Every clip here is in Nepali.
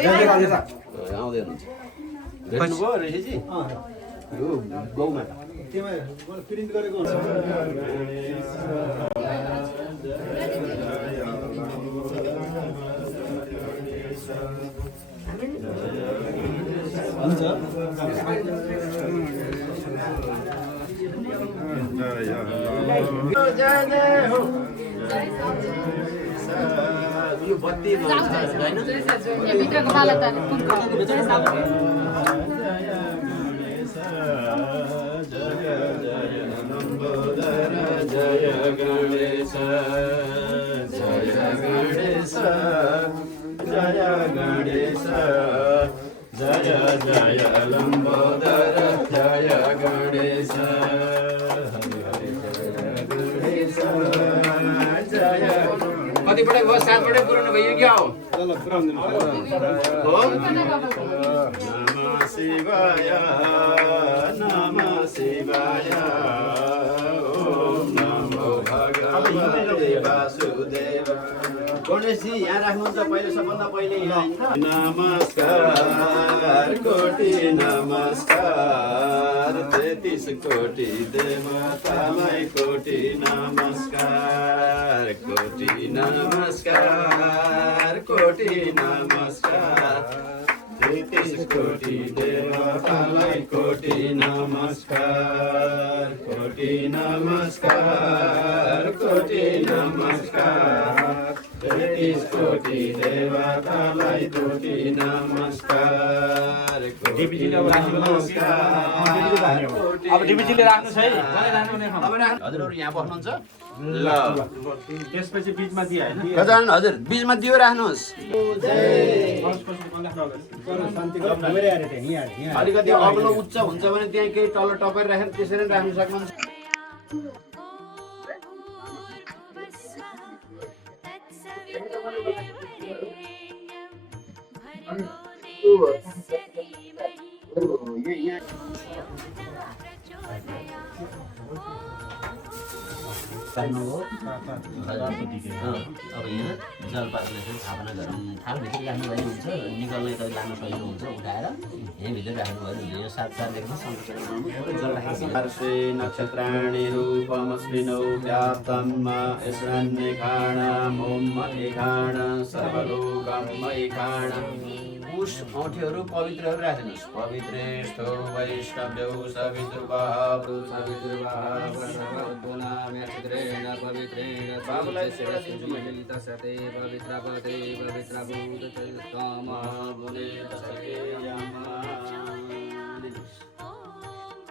आउँदै हुनुहुन्छ भेट्नुभयो ऋषिजी यो गौमाता प्रिन्ट गरेको हुन्छ यो बत्ती भित्रको माला त जय गणेश जय गणेश जय गणेश जय जय लंबोदर जय गणेश कतिपटक भयो 7 पटक पुराउनु भयो क्या हो ल पुराउनु नमः शिवाय नमः शिवाय ओम नमो भगवते वासुदेव गणेशजी यहाँ राख्नुहुन्छ पहिले सबभन्दा पहिले यहाँ नमस्कार कोटि नमस्कार 33 कोटि देवतालाई कोटि नमस्कार कोटि नमस्कार कोटि नमस्कार 33 कोटि देवतालाई कोटि नमस्कार कोटि नमस्कार कोटि नमस्कार 33 कोटि देवतालाई कोटि नमस्कार अब डिबिजीले राख्नु छ है हजुरहरु यहाँ बस्नुहुन्छ ल त्यसपछि बीचमा दिए हैन गजानन हजुर बीचमा दियो राख्नुहोस् अलिकति अग्लो उच्च हुन्छ भने त्यहाँ केही तल टपर राखेर त्यसरी राख्न सक्नुहुन्छ अब यहाँ जलपातले चाहिँ स्थापना गरौँ थालभित्र राख्नुभयो हुन्छ निकल्ने त लानु सजिलो हुन्छ उठाएर यहीँभित्र राख्नुभयो भने यो सात लेख्नु जल राख्नु नक्षत्राणि रूपमस्मिनौ व्याप्तं यस्रन्निखाणाम् ॐ महेखाण सर्वलोकं महेखाण पुष औँठीहरू पवित्रहरू राखिदिनुहोस् पवित्रेष्ठो वैष्णव्यौ सवितृभाव नक्षत्रेण पवित्रेण बाबुलाई सेवा दिन्छु मैले तसते पवित्रपते पवित्रभूत कामः मुने तसके यमा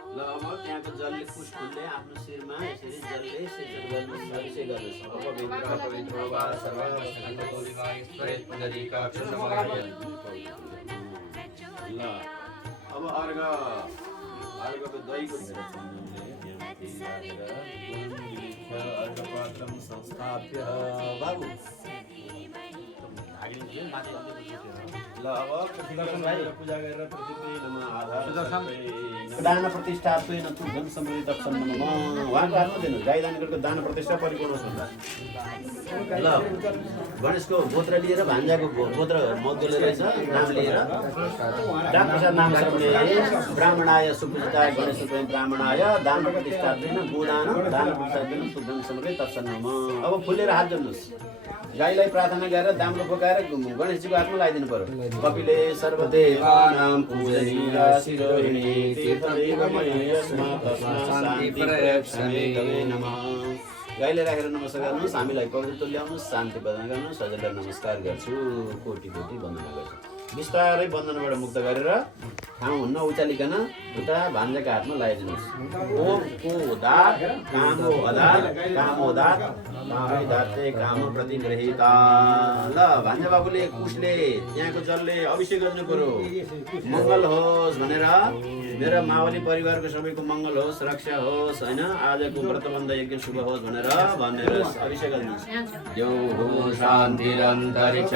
ल अब त्यहाँको जलले पुष्पले आफ्नो शिरमा यसरी जलले सिंचन गर्नुहोस् अभिषेक गर्नुहोस् पवित्र पवित्र वा सर्व ल अब अर्घको दहीको अर्घपात्रम संस्थाप्य बाबु ल अब पूजा गरेर दान प्रतिष्ठा तुभ्यं समृद्धि दक्षं नमः उहाँको हातमा दिनु गाई दानगढको दान प्रतिष्ठा परिपूर्ण हुन्छ ल गणेशको गोत्र लिएर भान्जाको गोत्र मग्दोले रहेछ नाम लिएर डाक प्रसाद नाम सर्ने ब्राह्मणाय सुपूजिताय गणेश ब्राह्मणाय दान प्रतिष्ठा गोदान दान प्रतिष्ठा तुभ्यं समृद्धि दक्षं नमः अब फुलेर हात जोड्नुहोस् गाईलाई प्रार्थना गरेर दाम्रो बोकाएर गणेशजीको हातमा लगाइदिनु पर्यो कपिले सर्वदेवानां पूजनीय शिरोहिणी तीर्थदेवमयी यस्मात् तस्मात् शान्ति प्रयक्षणे तवे नमः गाईलाई राखेर नमस्कार गर्नुहोस् हामीलाई पवित्र ल्याउनुहोस् शान्ति प्रदान गर्नुहोस् हजुरलाई नमस्कार गर्छु कोटि कोटि वन्दना गर्छु बिस्तारै बन्धनबाट मुक्त गरेर ठाउँ हुन्न उचालिकन उता भान्जाको हातमा लगाइदिनुहोस् ओम को दात कामो अदात कामोदात कामोदाते काम प्रतिग्रहिता ल भान्जा बाबुले कुशले त्यहाँको जलले अभिषेक गर्नु पर्यो मङ्गल होस् भनेर मेरो मावली परिवारको सबैको मङ्गल होस् रक्षा होस् हैन आजको व्रतबन्ध यज्ञ शुभ होस् भनेर अभिषेक गर्नुहोस् यो हो शान्ति अन्तरिक्ष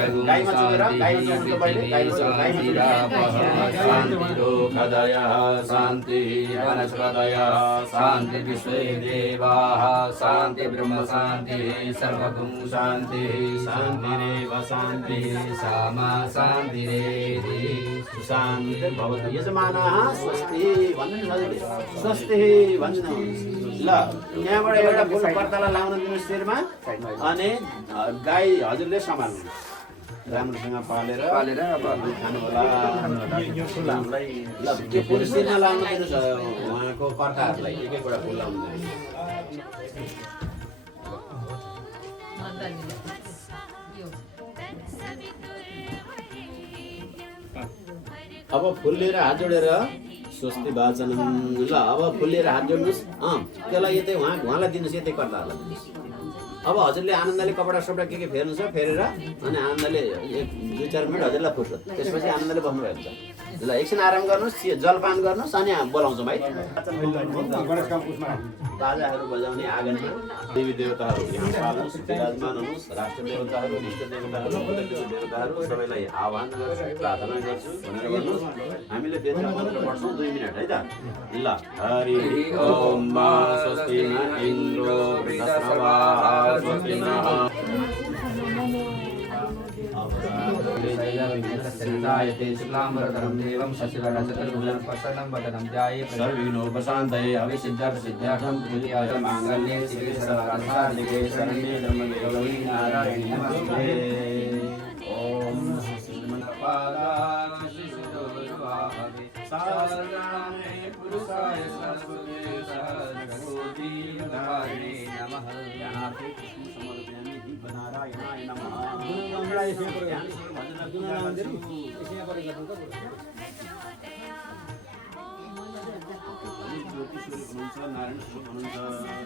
शान्ति शान्तिरापः शान्तिरोगदयः शान्तिः वनस्पतयः शान्ति विश्वे देवाः शान्ति ब्रह्म शान्तिः सर्वगुं शान्तिः शान्तिरेव शान्तिः सामा शान्तिरेधि शान्तिर्भवतु। यजमानः स्वस्ति भन्नु नि हजुरले, स्वस्ति भन्नु। ल यहाँबाट एउटा फुल पर्ताला लाउन दिनुहोस् शिरमा, अनि गाई हजुरले सम्हाल्नु राम्रोसँग पालेर खानु होला। ल त्यो फुल शिरमा लाउन दिनुहोस् उहाँको कर्ताहरूलाई, एक एकवटा फुल लाउनु अब फुल लिएर हात जोडेर स्वस्ति वाचनम। ल अब फुल लिएर हात जोड्नुहोस्, त्यसलाई यतै उहाँलाई दिनुहोस्, यतै कर्ताहरूलाई दिनुहोस्। अब हजुरले आनन्दले कपडा सपडा के फेर्नु छ फेरेर, अनि आनन्दले 1-2-4 मिनट हजुरलाई फुर्सद, त्यसपछि आनन्दले बस्नुभएको छ। ल एकछिन आराम गर्नुहोस्, जलपान गर्नुहोस्, अनि बोलाउँछौँ है। बाजाहरू बजाउने आँगनमा देवी देवताहरू यहाँ पाल्नुहोस्, विराजमान हुनुहोस्। राष्ट्र देवताहरू, इष्ट देवताहरू, देवताहरू सबैलाई आह्वान गर्छु, प्रार्थना गर्छु भनेर भन्नुहोस्। हामीले बेचन मन्त्र पढ्छौँ 2 मिनट है त। ल हरि ओम स्वस्ति न इन्द्रो वृद्धश्रवाः स्वस्ति नः शुक्लाम्बरधरं देवं शशिवर्णं चतुर्भुजं प्रसन्नं वदनं ध्यायेत् सर्वविघ्नोपशान्तये अविसिद्धार्थसिद्ध्यार्थं पूजयाय माङ्गल्ये शिवे सर्वार्थसाधिके शरण्ये त्र्यम्बके गौरी नारायणी नमोस्तुते। ॐ श्रीमन्पादाय शिशुदोर्वाहवे सारगामे पुरुषाय सरस्वते सहस्रकोटिधारिणे नमः। ज्ञानार्थे कृष्ण समर्पयामि दीपनारायणाय नमः। ज्योतिषहरू हुनुहुन्छ, नारायण स्वरूप हुनुहुन्छ।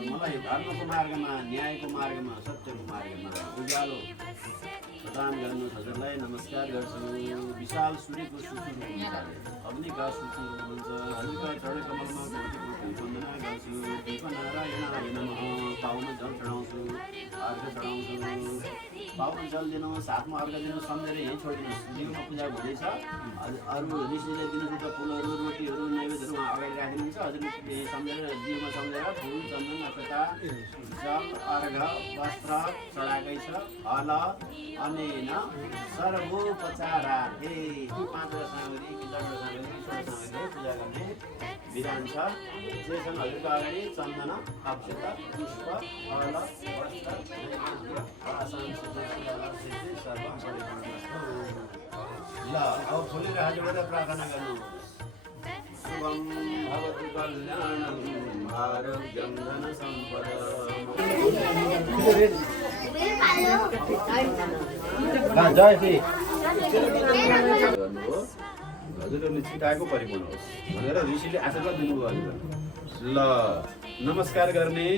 मलाई धर्मको मार्गमा, न्यायको मार्गमा, सत्यको मार्गमा उज्यालो प्रदान गर्नुहोस्। हजुरलाई नमस्कार गर्छु। विशाल सूर्यको सुचुर हुनुहुन्छ, अग्निका सुचुर हुनुहुन्छ। हजुरका चरण कमलमा कोटि वन्दना गर्छु। दीपनारायणाय नमः। पाउन जल चढाउँछु, अर्घ चढाउँछु। पाउन जल दिनुहोस्, हातमा अर्घ दिनुहोस्, सम्झेर यहीँ छोडिदिनुहोस्। जिउमा पूजा हुँदैछ, अरू ऋषिले दिनुहुन्छ फुलहरू, रोटीहरू, नैवेद्यहरू उहाँ अगाडि राखिदिनुहुन्छ। हजुरले यही सम्झेर, जिउमा सम्झेर फुल, चन्दन, अक्षता, जल, अर्घ, वस्त्र चढाएकै छ। हल अनेन सर्वोपचारार्थे 5वटा सामग्री कि 10वटा सामग्री, 16 सामग्री पूजा गर्ने विधान छ। जे छन् हजुरको अगाडि चन्दन, अक्षता, पुष्प, हल, वस्त्र, ल अब फुलेर हात जोडेर प्रार्थना गर्नुहोस्। शुभं भवतु कल्याणं आरोग्यं धनसम्पदा। हजुरहरूले छिटाएको परिपूर्ण होस् भनेर ऋषिले आशीर्वाद दिनुभयो हजुर। ल नमस्कार गर्ने,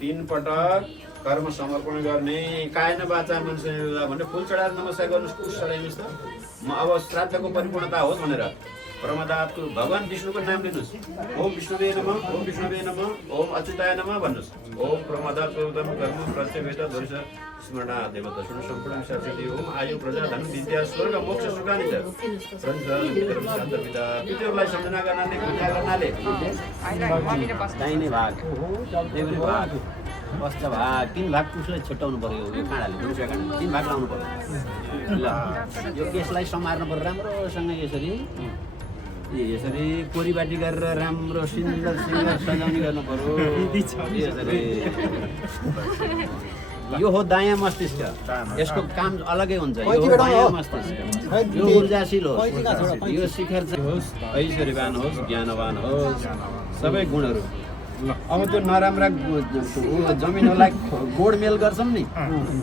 3 पटक कर्म समर्पण गर्ने, कायन वाचा मनसा भनेर फुल चढाएर नमस्कार गर्नुहोस्, कुश चढाइनुहोस् त। म अब श्राद्धको परिपूर्णता होस् भनेर परमदातको भगवान् विष्णुको नाम लिनुहोस्। ओम विष्णुवे नमः, ओम विष्णुवे नमः, ओम अच्युताय नमः भन्नुहोस्। ओम परमदात प्रभुतम कर्म प्रत्यवेत धोरिस स्मरणा देवता शुभ सम्पूर्ण सरस्वती। ओम आयु प्रजा धन विद्या स्वर्ग मोक्ष सुखानि छ। पितृहरूलाई सम्झना गर्नाले, पूजा गर्नाले दाहिने भाग, देब्रे भाग, पश्च भाग, 3 भाग कुसलाई छुट्याउनु पर्यो। यो काँडाले दुर्गा काँडा 3 भाग लाउनु पर्यो। ल यो केसलाई समार्नु पर्यो राम्रोसँग। यसरी कोरीबाटी गरेर राम्रो सुन्दर सजाउने गर्नु पर्यो। यसरी यो हो दायाँ मस्तिष्क, यसको काम अलगै हुन्छ। यो हो दायाँ मस्तिष्क, यो ऊर्जाशील होस्, यो शिखर होस्, ऐश्वर्यवान होस्, ज्ञानवान होस्, सबै गुणहरू। अब त्यो नराम्रा जमिनहरूलाई गोडमेल गर्छौँ नि,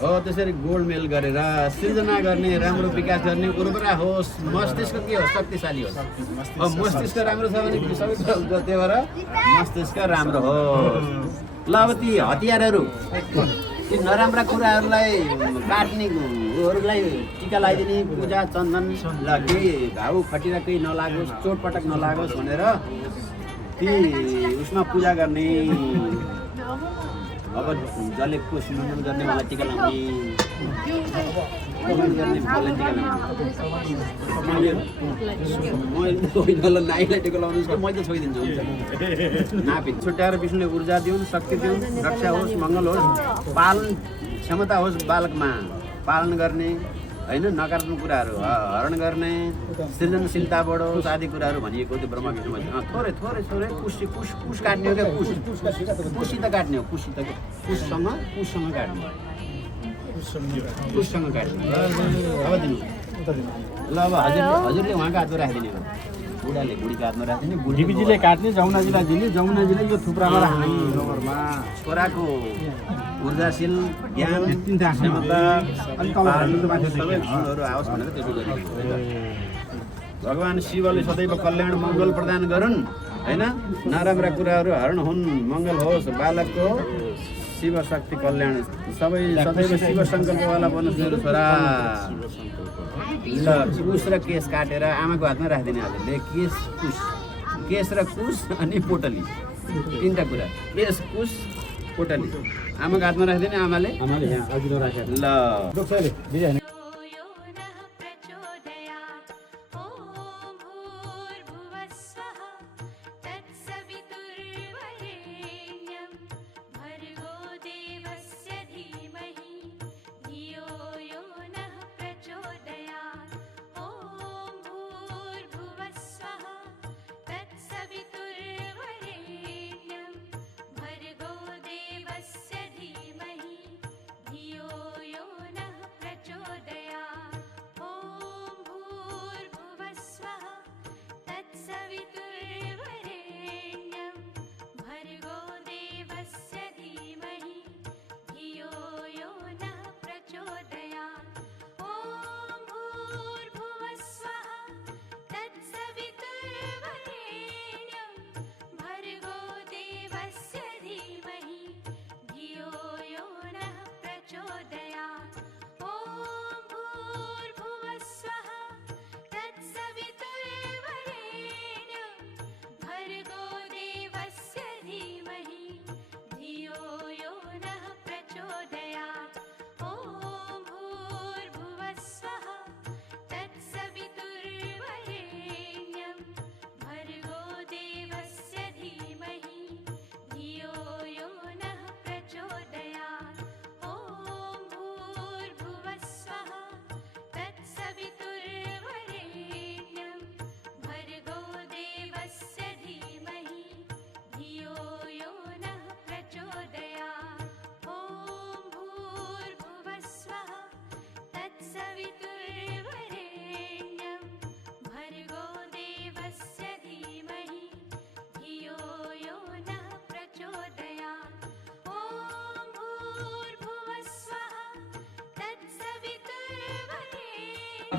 हो त्यसरी गोडमेल गरेर सृजना गर्ने, राम्रो विकास गर्ने, उर्वरा होस्। मस्तिष्क के होस्? शक्तिशाली होस्। मस्तिष्क राम्रो छ भने सबै कुरा हुन्छ, त्यही भएर मस्तिष्क राम्रो होस्। ल अब ती हतियारहरू, ती नराम्रा कुराहरूलाई काट्नेहरूलाई टिका लगाइदिने, पूजा चन्दन, ल केही घाउ खटिरा केही नलागोस्, चोटपटक नलागोस् भनेर ती उसमा पूजा गर्ने। अब जसले कोसिस गर्ने मलाई टिका लगाउने। कमेन्ट गर्ने भोलि टिका मैले होइन नाइलाई टिका लाउनु मैले त छोइदिन्छु हुन्छ नापि छुट्याएर विष्णुले ऊर्जा दिउन् शक्ति दिउन् रक्षा होस् मङ्गल होस् पालन क्षमता होस् बालकमा पालन गर्ने होइन नकारात्मक कुराहरू हरण गर्ने सृजनशीलता बढोस् आदि कुराहरू भनिएको त्यो ब्रह्मा विष्णुमा थोरै थोरै थोरै कुश काट्ने हो क्या कुसित काट्ने हो कुसित कुससँग काट्ने कुससँग काट्ने अब दिनु ल अब हजुरले उहाँको हातमा राखिदिने हो बुढाले बुढीको हातमा राखिदिने डिबिजीले काट्ने जमुनाजीलाई दिने जमुनाजीले यो थुप्रामा राख्ने नगरमा छोराको ऊर्जाशील ज्ञान क्षमता सबै गुणहरू आओस् भनेर त्यसो गरिएको भगवान् शिवले सदैव कल्याण मङ्गल प्रदान गरून् होइन नराम्रा कुराहरू हरण हुन् मङ्गल होस् बालकको शिव शक्ति कल्याण सबै सदैव शिव सङ्कल्पवाला बनोस् मेरो छोरा ल कुश र केस काटेर आमाको हातमा राखिदिने हजुरले केस र कुश अनि पोटली तिनवटा कुरा केस कुश पोटली आमाको हातमा राखिदिने आमाले यहाँ अघिल्लो राखेर ल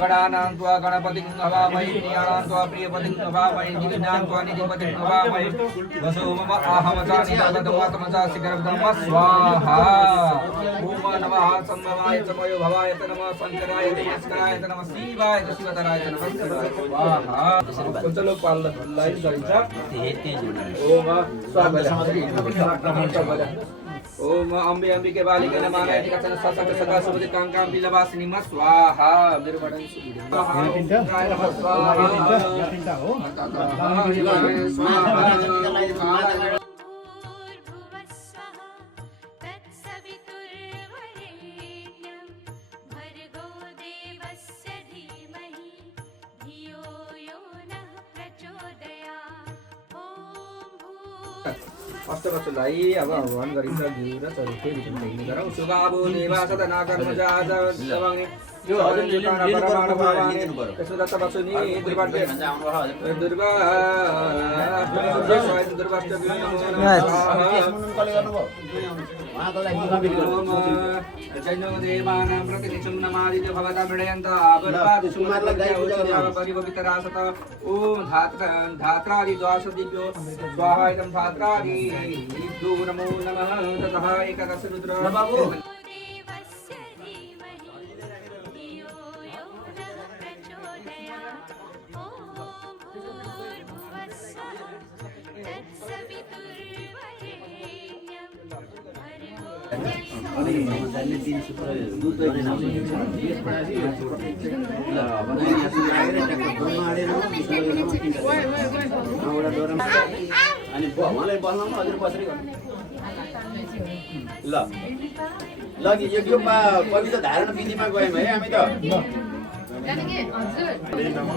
गणानां त्वा गणपतिं हवामहे ज्ञानां त्वा प्रियपतिं हवामहे जिज्ञानां त्वा निधिपतिं हवामहे वसो मम आहमचानि भगवतमचा शिखरब्रह्म स्वाहा ओम नमः संभवाय च मयो भवाय च नमः शंकराय च यस्कराय च नमः शिवाय च शिवतराय च नमः स्वाहा चलो लाइन गरिन्छ ओम स्वाहा ओम अम्बे अम्बिके बालिके नमः कचन ससक सदा सुमति कांकां बिलवासिनी म स्वाहा मेरो बडन तिनटा हो अष्टवचलाई अब आह्वान गरिन्छ घिउ र चरित्रे विषय गरौँ सुगाबो निवासत नागर्मजा जवाग्ने यो हजुरले लिनु पर्यो त्यसो जता बसुनी दुर्वाटे दुर्वा जैनो देवानां प्रतिनिचं नमादित्य भवता मृडयन्त आवर्पाद सुमर्लग्याव परिपवितरासत ओम धात्रादि द्वादश दिव्यो स्वाहा इदं धात्रादि दिव्यो नमो नमः ततः एकादश रुद्र बाबू ब्रह्मचारीले 3 सूत्र बनाएर आउनुहुन्छ। यसपछि ल बनाएर यहाँ लागेर ट्याक्क ब्रह्म आडे नम विष्णुले नम नौवटा डोरमा अनि उहाँलाई बस्नमा हजुर बसेर गर्नु ल ल कि यो कविता धारण विधिमा गयौँ है हामी त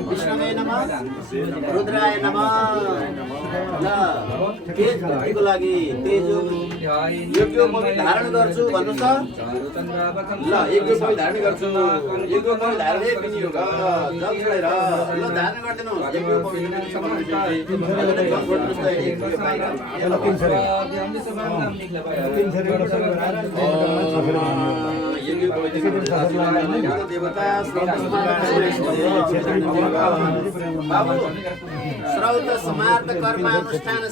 विष्णुवे नमः रुद्राय नमः ल तेजको लागि तेजो यज्ञ पवि धारण गर्छु भन्नु छ ल यज्ञ पवि धारण गर्छु यज्ञ पवि धारण विनियोग जल छोडेर ल धारण गर्दिनु यज्ञ पवि देवता श्रौत समार्थ कर्म अनुष्ठान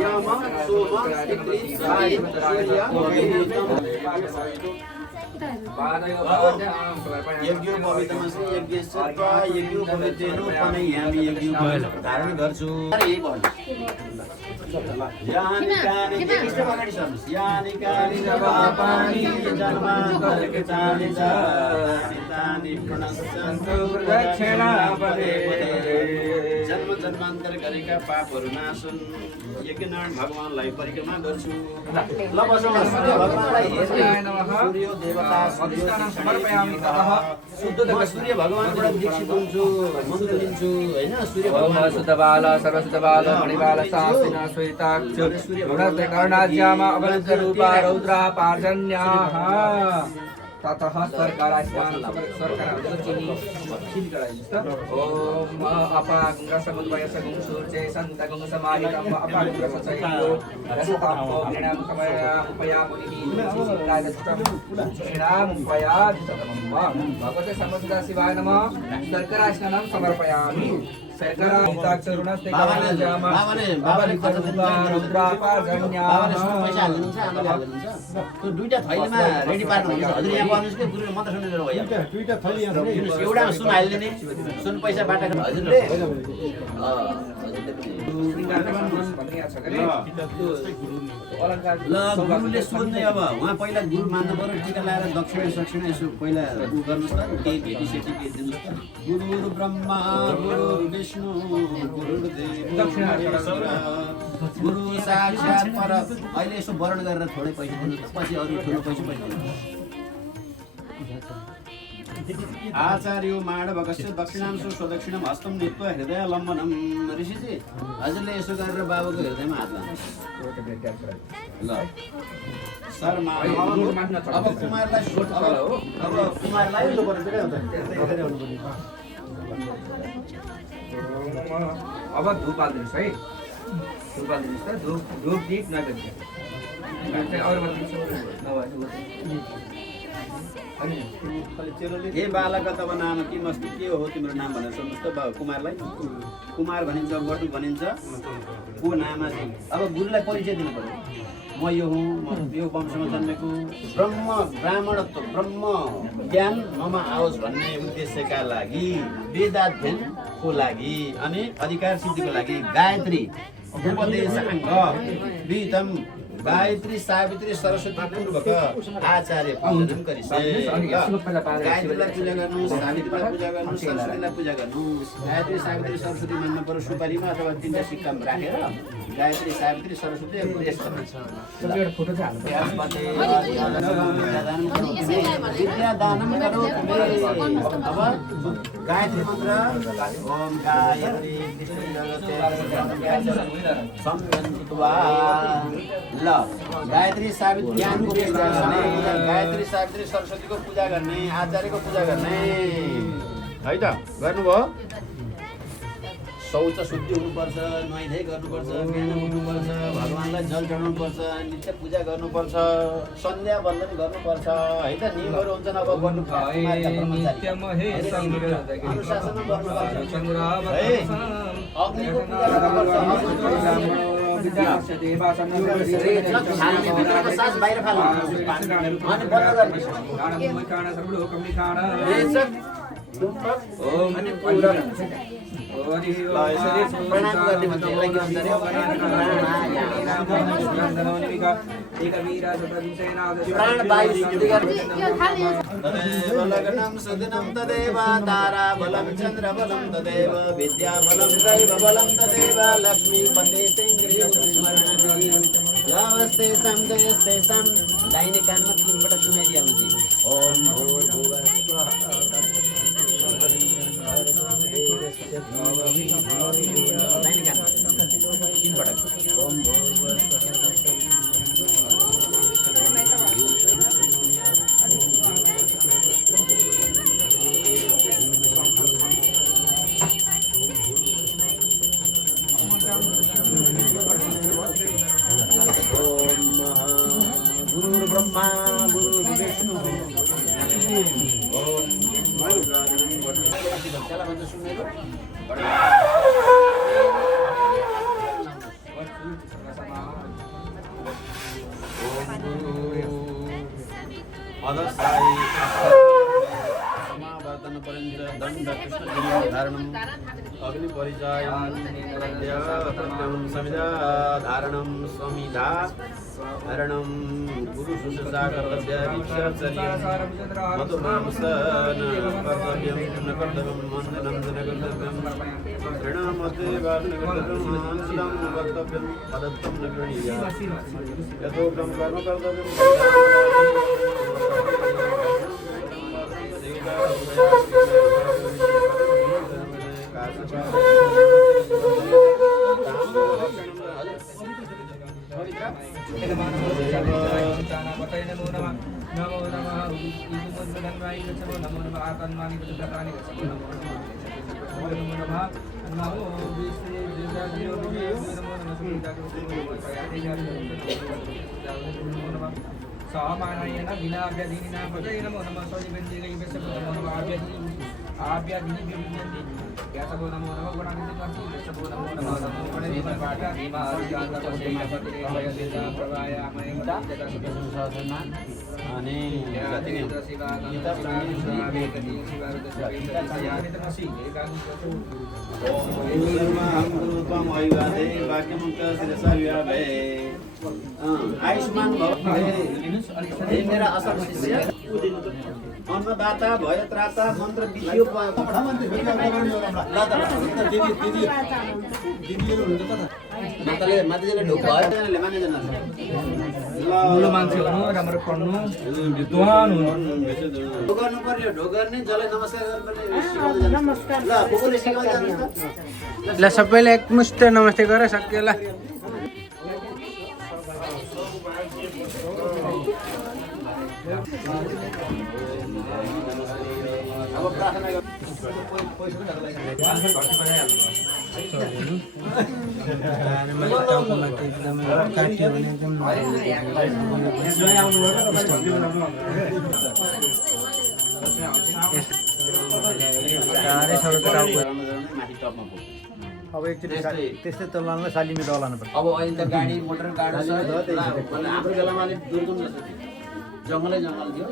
यम सोम पितृ साहि सूर्य यज्ञ पवित्रमसि यज्ञेश्वर यज्ञ पवित्रेण उपनयामि यज्ञ धारण गर्छु यानि कानि कृष्ण अगाडि सर्नुहोस् यानि कानि पापानि जन्मान्तरके चानि तानि प्रणश्यन्तु प्रदक्षिणापदे जन्म जन्मान्तर गरेका पापहरू नाशुन् यज्ञनारायण भगवानलाई परिक्रमा गर्छु ल बसौँ सूर्य भगवानलाई सूर्य देवता सूर्य भगवानबाट दीक्षित हुन्छु मन्त्र लिन्छु हैन सूर्य भगवान शुद्ध बाल सर्वशुद्ध बाल मणिबाल शास्त्रिना श्वेताक्ष गुणते कर्णाज्यामा अवरुद्ध रूपा रौद्रा पार्जन्याः ततः सरकारास्वान सरकार चिनी गराइन्छ ओम अपागुंगसमुद्वय सगुं सूर्ये सन्तगुं समाहितम् अपागुंगसचयो रसतापो घृणां उपयामुनिः सिद्धायस्तम् घृणां उपयादितमं भगवते समस्त शिवाय नमः सरकारास्नानं समर्पयामि सरकारास्ताक्षरुणस्ते कर्णाज्यामा बाबाले रुद्रा पार्जन्याः पैसा हाल्नुहुन्छ आमाले हाल्नुहुन्छ त्यो दुईटा थैलीमा रेडी पार्नुहुन्छ हजुर यहाँ गर्नुहोस् कि गुरुले मन्त्र सुनेर भयो दुईटा थली यहाँ एउटा सुन हालिदिने सुन पैसा बाटा हजुरले ल गुरुले सोध्ने अब उहाँ पहिला गुरु मान्नु पर्यो टिका लगाएर दक्षिणा सक्षिणा यसो पहिला उ गर्नुहोस् त केही भेटिसेटी केही दिनुहोस् त गुरु ब्रह्मा गुरु विष्णु गुरुदेव गुरु साक्षात् पर अहिले यसो वर्ण गरेर थोरै पैसा दिनुहोस् पछि अरू ठुलो पैसा दिनुहोस् आचार्यो माडवकस्य दक्षिणांशो स्वदक्षिणम हस्तं नीत्वा हृदय लम्बनम ऋषिजी हजुरले यसो गरेर बाबुको हृदयमा हात लानुहोस् ल सर अब कुमारलाई अब कुमारलाई अब धूप हाल्दिनुहोस् है धूप हाल्दिनुहोस् त धूप दीप नगर्नु अरू हे बालक तब नाम के मस्ति के हो तिम्रो नाम भनेर सोध्नुहोस् त कुमारलाई कुमार भनिन्छ बटु भनिन्छ को नाम अब गुरुलाई परिचय दिनु पर्यो म यो हुँ म यो वंशमा जन्मेको ब्रह्म ब्राह्मणत्व ब्रह्म ज्ञान ममा आओस् भन्ने उद्देश्यका लागि वेदाध्ययनको लागि अनि अधिकार सिद्धिको लागि गायत्री उपदेशाङ्ग विहितम गायत्री सावित्री सरस्वती पूर्वक आचार्य पूजन गरिसे गायत्रीलाई पूजा गर्नुहोस् सावित्रीलाई पूजा गर्नुहोस् सरस्वतीलाई पूजा गर्नुहोस् गायत्री सावित्री सरस्वती मान्न पर्यो सुपारीमा अथवा तिनवटा सिक्कामा राखेर गायत्री सावित्री सरस्वती पूजा विद्यादानं करोतु मे अब गायत्री मन्त्र ओम गायत्री विष्णु संगन्त्वा ल गायत्री सावित्री ज्ञानको पूजा गर्ने गायत्री सावित्री सरस्वतीको पूजा गर्ने आचार्यको पूजा गर्ने है त गर्नुभयो शौच शुद्धि हुनुपर्छ नुहाइधुवाइ गर्नुपर्छ बिहान उठ्नुपर्छ भगवानलाई जल चढाउनुपर्छ नित्य पूजा गर्नुपर्छ सन्ध्या वन्दन गर्नुपर्छ है त नियमहरू हुन्छन् अब अनुशासनमा गर्नुपर्छ है अग्निको पूजा गर्नुपर्छ सास बाहिर फाल्नु अनि बन्द गर्ने प्रणाम गर्ने भन्छ यसलाई के भन्छ प्राणवायु शुद्धि गर्ने तदेव लग्नं सुदिनं तदेव ताराबलं चन्द्रबलं तदेव विद्याबलं दैवबलं तदेव लक्ष्मीपते स्मरणति नमस्ते समजस्ते सम दाहिने कानमा 3 पटक सुनाइदिहाल्नु जी ओम भूर्भुवः स्वः दाहिने कानमा 3 पटक ओम भूर्भुवः गुरु ब्रह्मा गुरु विष्णु ओम चला भन्छ सुन्नेको अदसाई समावर्तन पर्यन्त दण्ड कृष्ण धारणम अग्नि परिचयं समिधा धारणं समिधा हरणं गुरु शुश्रूषा कर्तव्य दीक्षाचर्यं मधुमांसन कर्तव्यं न कर्तव्यं वन्दनं न कर्तव्यं ऋणमध्ये वादन कर्तव्यं अंशदं न कर्तव्यं पदत्तं न करणीयं यथोक्तं कर्म कर्तव्यं सामान्येन विनाभ्यधीनिना पतये नमो नमः स्वजिवेन्द्रियैवस्य नमो नमः आभ्याधीनि विभिन्यन्ति यासवो नमो नमः गुणानिधिमस्ति यशवो नमो नमः नमो गणेशपाठा धीमा आदिकान्तपतिरे वयदेता प्रवायामय शासना अनि गतिने गीता आयुष्मान भव मेरा असल शिष्य अन्नदाता भयत्राता मन्त्र दियो माताले माताले ढोक भयो मानेजना ठुलो मान्छे हुनु राम्रो पढ्नु विद्वान हुनु ढोक गर्नु पर्यो ढोक गर्ने जसलाई नमस्कार गर्नुपर्ने सिकाउँदै नमस्कार ल कोले सिकाउँदै जानुहुन्छ ल सबैले एकमुष्ट नमस्ते गरे सक्यो ल अब प्रार्थना गर्नु अब एकचोटि त्यस्तै तलानलाई सालिमे डलाउनु पर्छ अब अहिले त गाडी मोटर गाडो छ हाम्रो बेलामा अलिक दुर्गम जस्तो थियो जङ्गलै जङ्गल थियो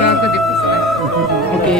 कति खुसी लाग्यो। ओके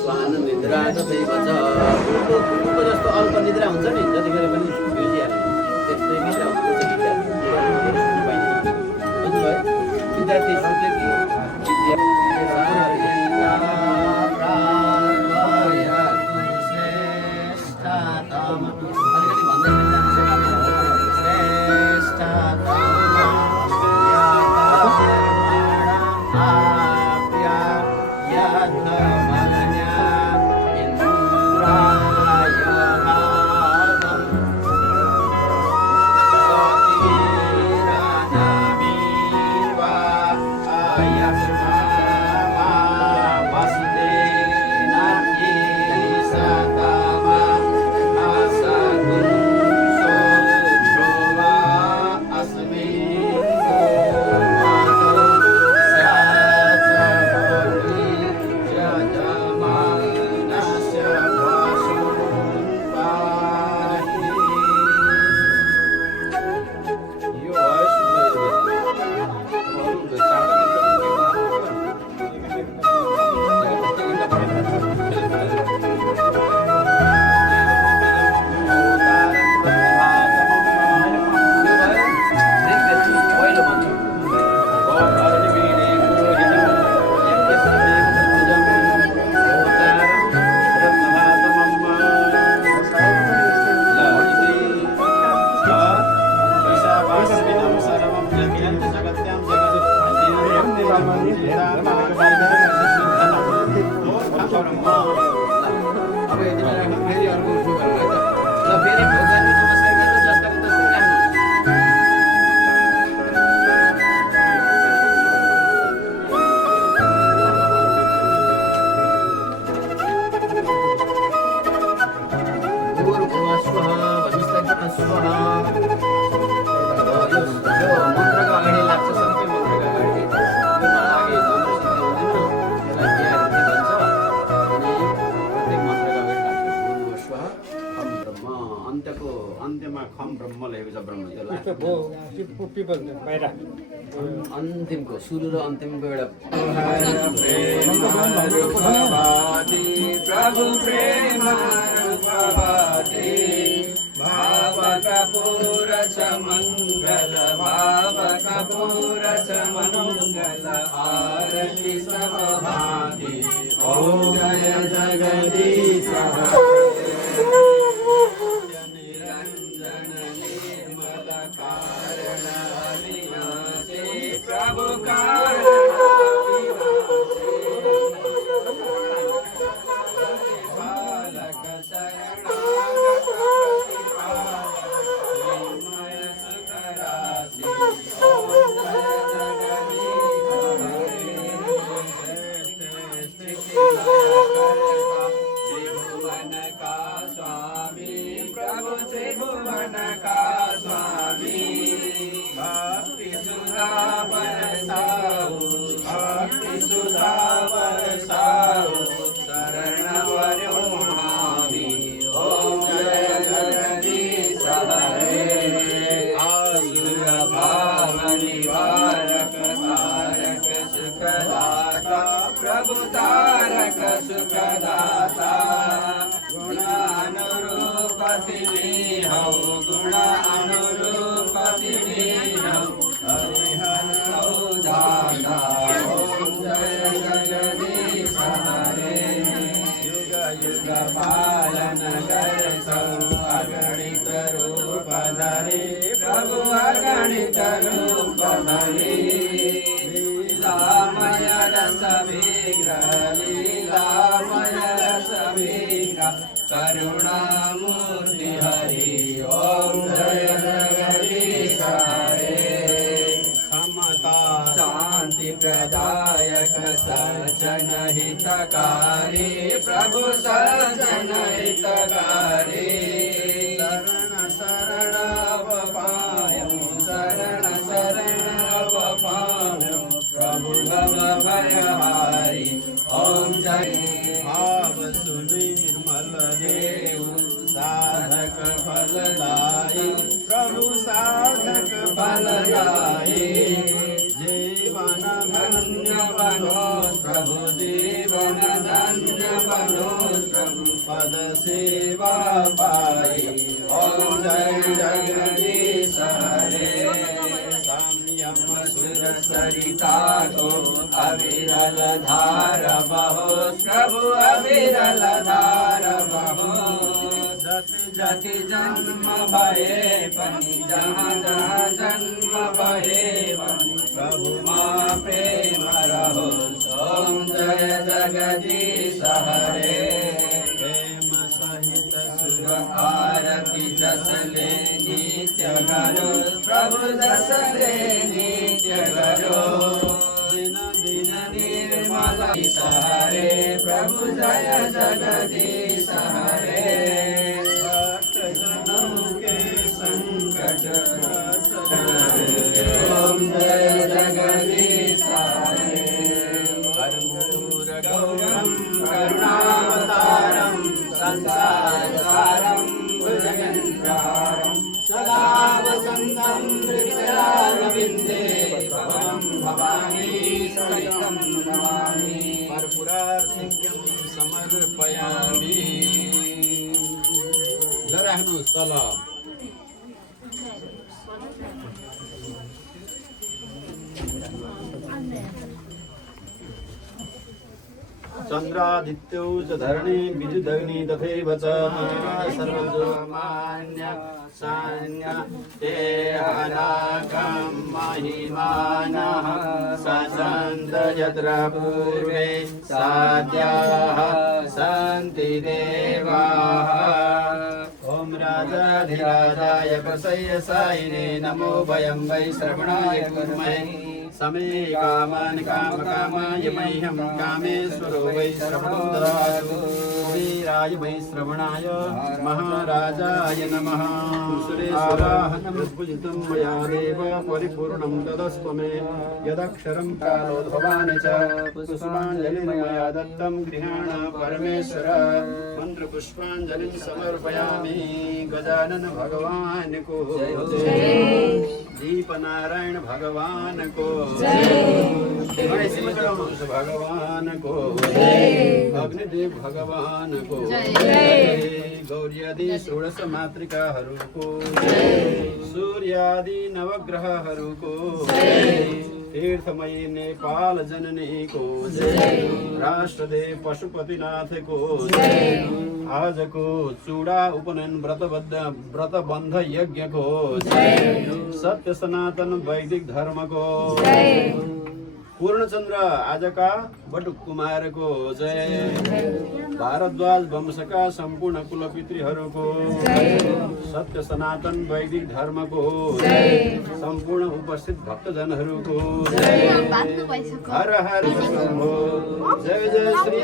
स्वान निद्रा जतैको छ फुलको जस्तो अल्प निद्रा हुन्छ नि जतिखेर पनि बिर्सिहाल्ने त्यस्तै निद्रा हुन्छ बुझ्नुभयो विद्यार्थी सुत्यो कि अन्त्यमा खम ब्रह्म लेखेको छ ब्रह्म त्यसलाई अन्तिमको सुरु र अन्तिमको एउटा प्रभु प्रेम भाव कपूर मंगल भाव कपूर मंगल आरती सब भांति ओम जय जगदीश निरंजन निर्मल कारण अविनाशी प्रभु कारण का प्रमाणित रूप धरे लीलामय रस विग्रह लीलामय रस विग्रह करुणामूर्ति हरि ओम जय जगदीश हरे समता शांति प्रदायक सज्जन हितकारी प्रभु सज्जन हितकारी शरण शरण पायो शरण शरण पायो प्रभु भव भयहारी ओम जय भाव सुनिर्मल देव साधक फलदायी प्रभु साधक फलदायी जीवन धन्य बनो प्रभु जीवन धन्य बनो प्रभु पद सेवा पाई ओम जय जगदीश हरे संयम सुर सरिता को अविरल धार बहो प्रभु अविरल धार बहो जति जन्म भये पनि जहाँ जहाँ जन्म भये पनि प्रभु माँ प्रेम रहो ओम जय जगदीश हरे प्रेम सहित सुर आरती जसले नित्य करो प्रभु जसले नित्य करो दिन दिन निर्मल हरे प्रभु जय जगदीश हरे भक्त जनों के संकट ओम जय जगदीश हरे कर्पूर गौरम करुणावतारम संसार सारम भुजगेन्द्रहारम सदा वसंतं हृदयारविन्दे भवं भवानी सहितं नमामि कर्पूरार्थिक्यं समर्पयामि राख्नुहोस् तल चन्द्रादित्यौ च धरणी विद्युदग्नि तथैव च सर्वजोमान्य सान्य ते अनागं महिमानः सचन्द यत्र पूर्वे साद्याः सन्ति देवाः ॐ राजाधिराजाय प्रसय्यसायिने नमो वयं वै श्रवणाय कुर्महे समे कामान् कामकामाय मह्यं कामेश्वरो वै श्रवणं ददातु वीराय वै श्रवणाय महाराजाय नमः सुरेश्वराहनमुद्भुजितं मया देव परिपूर्णं तदस्तु मे यदक्षरं कालोद्भवानि च पुष्पाञ्जलिं मया दत्तं गृहाण परमेश्वर मन्त्रपुष्पाञ्जलिं समर्पयामि गजानन भगवान् को दीपनारायण भगवान को गणेश भगवान को अग्निदेव भगवान को गौर्यादि षोडश मातृकाहरूको सूर्यादि नवग्रहहरूको तीर्थमयी नेपाल जननी को राष्ट्रदेव पशुपतिनाथ को आजको चूड़ा उपनयन व्रतबन्ध यज्ञ को सत्य सनातन वैदिक धर्म को पूर्णचन्द्र आजका बटुक कुमार को जय भारद्वाज वंशका सम्पूर्ण कुलपितृहरूको सत्य सनातन वैदिक धर्म को सम्पूर्ण उपस्थित भक्तजनहरूको हर हर शम्भो जय जय श्री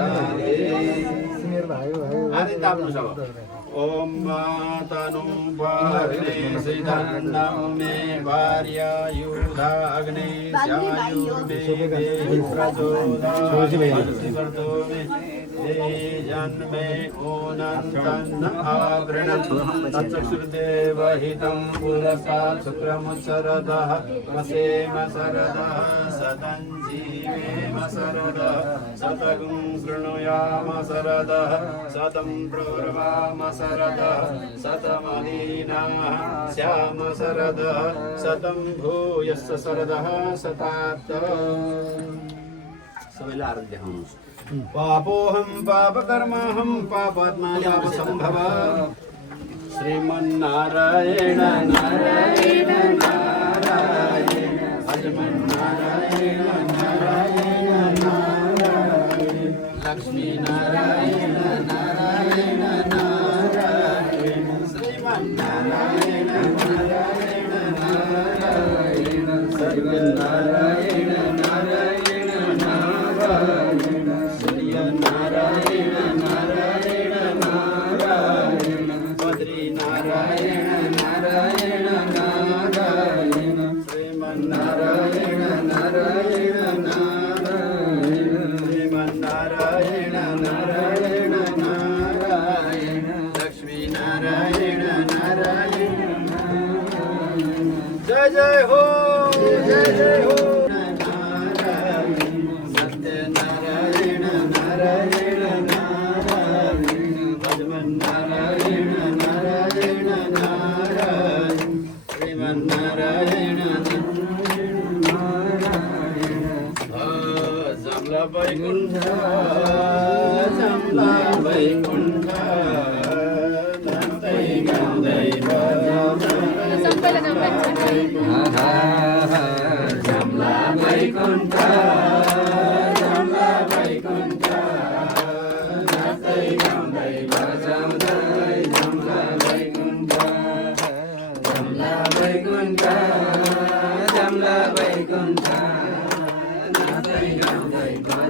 राधे आदि ताप्नु छ ओम मातनु वार्णे सिद्धन्नं मे वार्यायुधा अग्ने स्यायुर्मे प्रचोदयात् जन्मे ओनन्तन्न आवृणन् तच्चक्षुर्देवहितं पुरस्तात् शुक्रमुच्चरतः वसेम शरदः शतं जीवेम शरदः शतगुं शृणुयाम शरदः शतं प्रोर्वाम शरदः शतमदीनाः स्याम शरदः शतं भूयश्च शरदः शतात् सबैलाई आरती देखाउनुहोस् पापोऽहं पापकर्माहं पापात्मा पापसम्भव श्रीमन्नारायण नारायण नारायण श्रीमन्नारायण नारायण नारायण लक्ष्मी नारायण नारायण नारायण श्रीमन्नारायण नारायण नारायण सर्वनारायण नारायण नारायण श्रीनारायण नारायण नारायण बद्री नारायण नारायण नारायण श्रीमन्नारायण नारायण नारायण श्रीमन्नारायण नारायण नारायण लक्ष्मी नारायण नारायण नारायण जय जय हो जय जय हो नारायण सत्यनारायण नारायण नारायण भगवन्नारायण नारायण नारायण श्रीमन्नारायण नारायण जमला वैकुंठ जमला वैकुंठ नंदै गंदै संपलं ना जमला वैकुंठ जमला वैकुंठ नंदै गंदै जमदै जमला वैकुंठ जमला वैकुंठ जमला वैकुंठ नंदै गंदै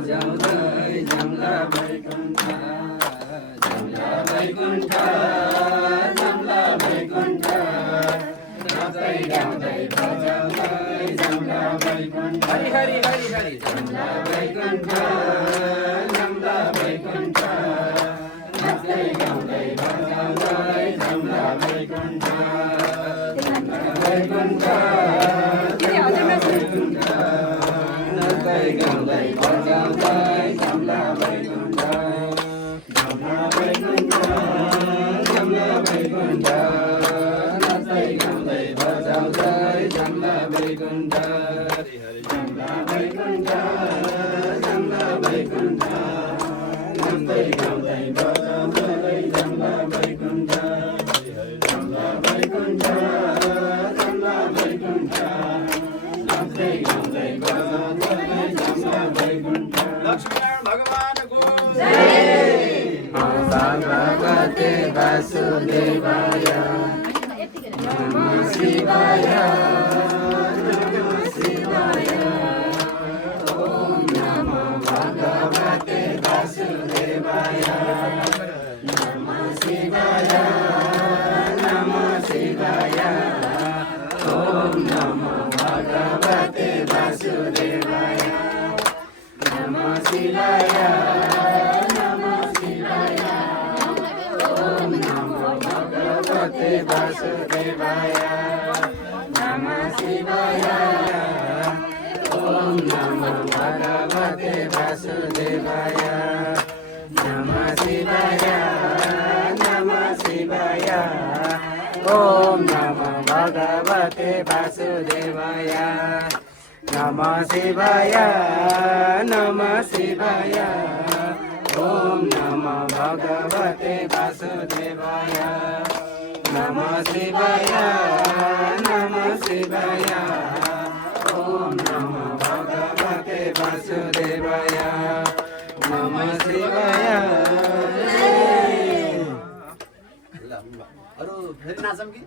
जमदै जमला वैकुंठ जमला वैकुंठ जमला वैकुंठ नंदै गंदै जमदै जमला वैकुंठ हरि हरि हरि हरि जमला वैकुंठ जमला वैकुंठ नंदै गंदै जमदै जमला वैकुंठ जमला वैकुंठ जमला वैकुंठ नंदै गंदै जमदै जमला वैकुंठ जमला वैकुंठ जमला वैकुंठ नंदै गंदै जमदै जमला वैकुंठ हरि हरि जमला वैकुंठ जमला वैकुंठ नंदै गंदै जमदै जमला वैकुंठ हरि हरि जमला वैकुंठ जमला वैकुंठ नंदै गंदै जमदै जमला वैकुंठ लक्ष्मीनारायण भगवान को भगवते वासुदेवाय नमः शिवाय नमः शिवाय ओम नमो भगवते वासुदेवाय नमः शिवाय नमः शिवाय ओम नमो भगवते वासुदेवाय नमः शिवाय नमः शिवाय ओम नमो भगवते वासुदेवाय नमः शिवाय ओम नमो भगवते वासुदेवाय नमः शिवाय नमः शिवाय ओम नमो भगवते वासुदेवाय नमः शिवाय नमः शिवाय ओम नमो भगवते वासुदेवाय नमः शिवाय नमः शिवाय ओम नमो भगवते वासुदेवाय नमः शिवाय अरु फेरि नाचौँ कि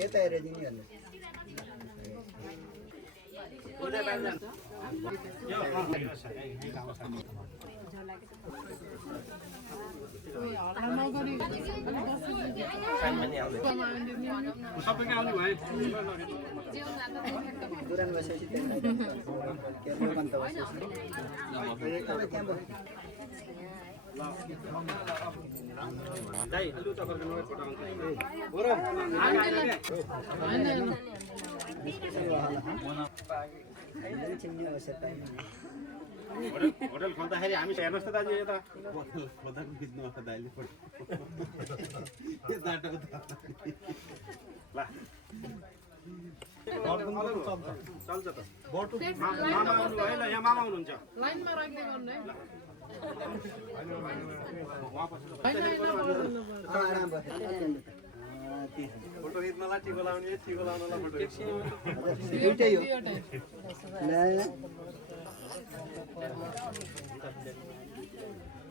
यता हेरेर दिने भन्नु सबैको आउने भयो पुरानो बसेपछि त्यहाँ बन्द बसेपछि दाइ अलु चक्कर गर्नु फोटो होटल खोल्दाखेरि हामी हेर्नुहोस् त दाजु यता खोल्दाको बिच्नु दाइले चल्छ त मामा आउनु भयो ल यहाँ मामा हुनुहुन्छ लाइनमा राख्दै गर्नु है फोटो खिच्नलाई टिको लाउने टिको लाउनलाई फोटो दुइटै हो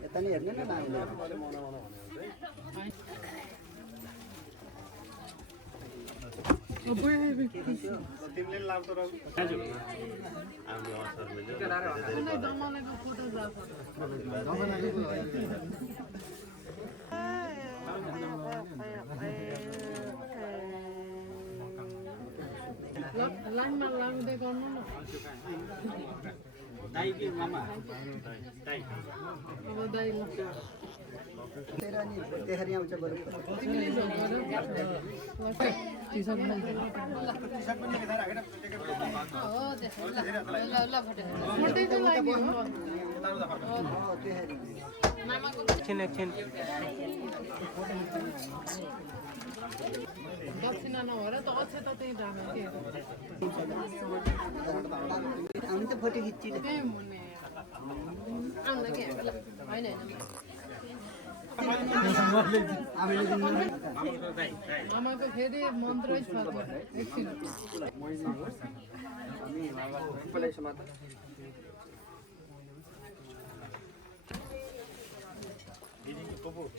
यता नि हेर्नु न नानीले तिमीले लाग्दो र दाजु आउने अवसर मिल्यो दमालेको फोटोग्राफ लाइनमा लाग्दै गर्नु न दाइ कि मामा दाइ अब दाइ ल तेरा नि देखारी आउँछ बरु तिमीले टी-सर्ट फोटोको लागि दक्षिणा नभएर त अक्षय त त्यही जाने के हामी त फोटो खिच्छु त्यही हुने आउँदा के होइन आमाको फेरि मन्त्रै छ एकछिन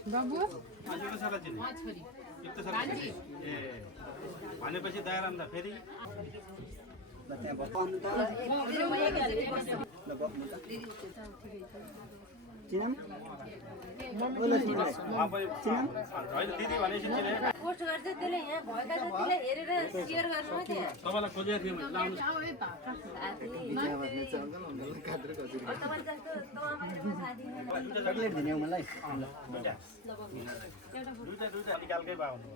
बाबु छोरी ए भनेपछि दाइ राम त फेरि चिनम होइन दिदी भनेपछि चिने पोस्ट गर्छ त्यसले यहाँ भएका जतिले हेरेर सेयर गर्नु हो त्यहाँ तपाईँलाई खोजेको थिएँ मैले लाउनु आऊ है त तपाईँ जस्तो साथी चक्लेट दिने हो मलाई दुईटा निकालकै भए हुनु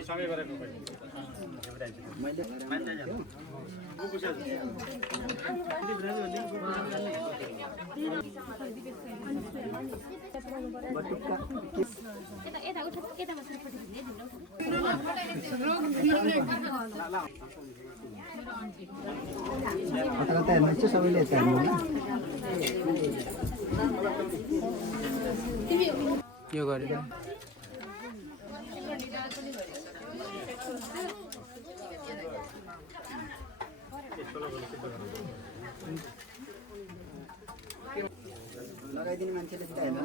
सँगै गरेको कता हेर्नुहोस् चाहिँ सबैले यता हेर्नु यो गरेर लगाइदिने मान्छेले त हेर्नु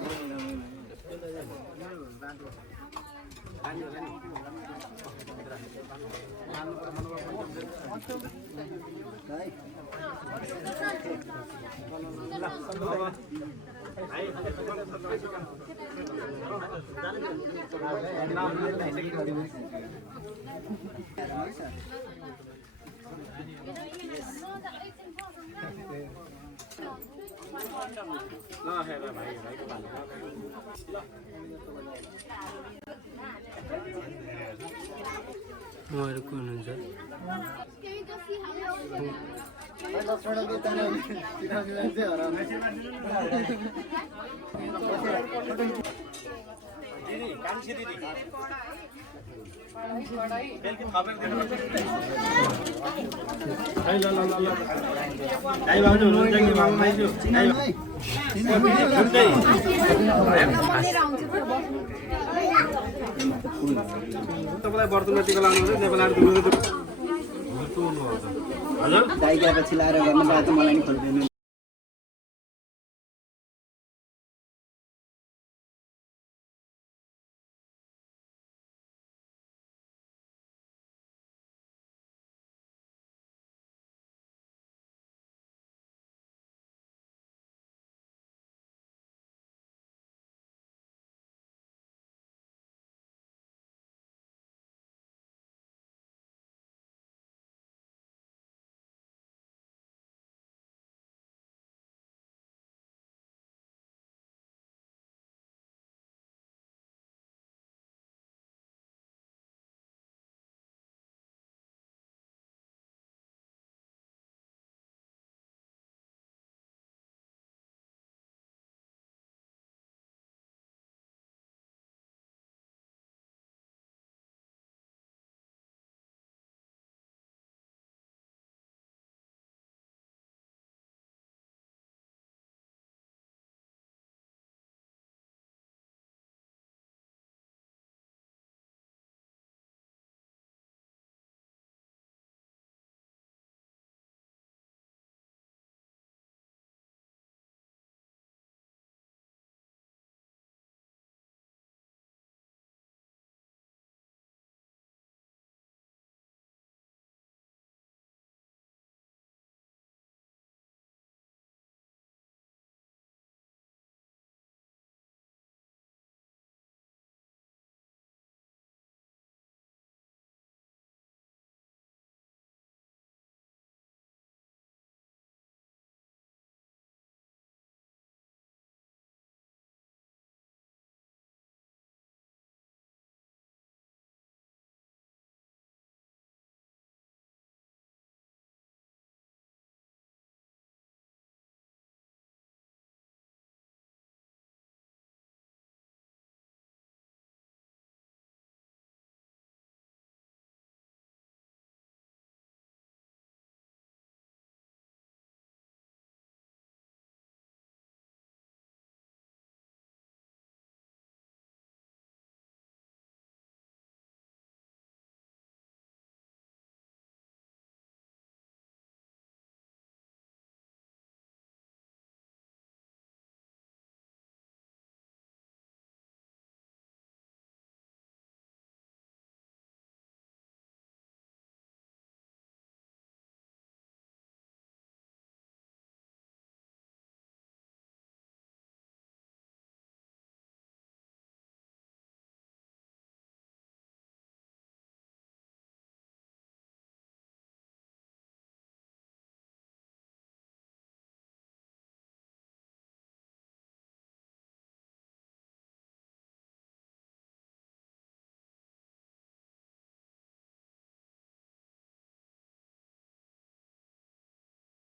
उहाँहरू को हुनुहुन्छ दिदी कान्छी दिदी बेलुकी थपेर दिनुपर्छ दाइ बाबु हुनुहुन्छ कि मामा माइजू तपाईँलाई बर्तनमा टिका लाउनु हुन्छ नेपालहरू दाइ गएपछि लाएर गर्न पाए त मलाई नि खोल्दैन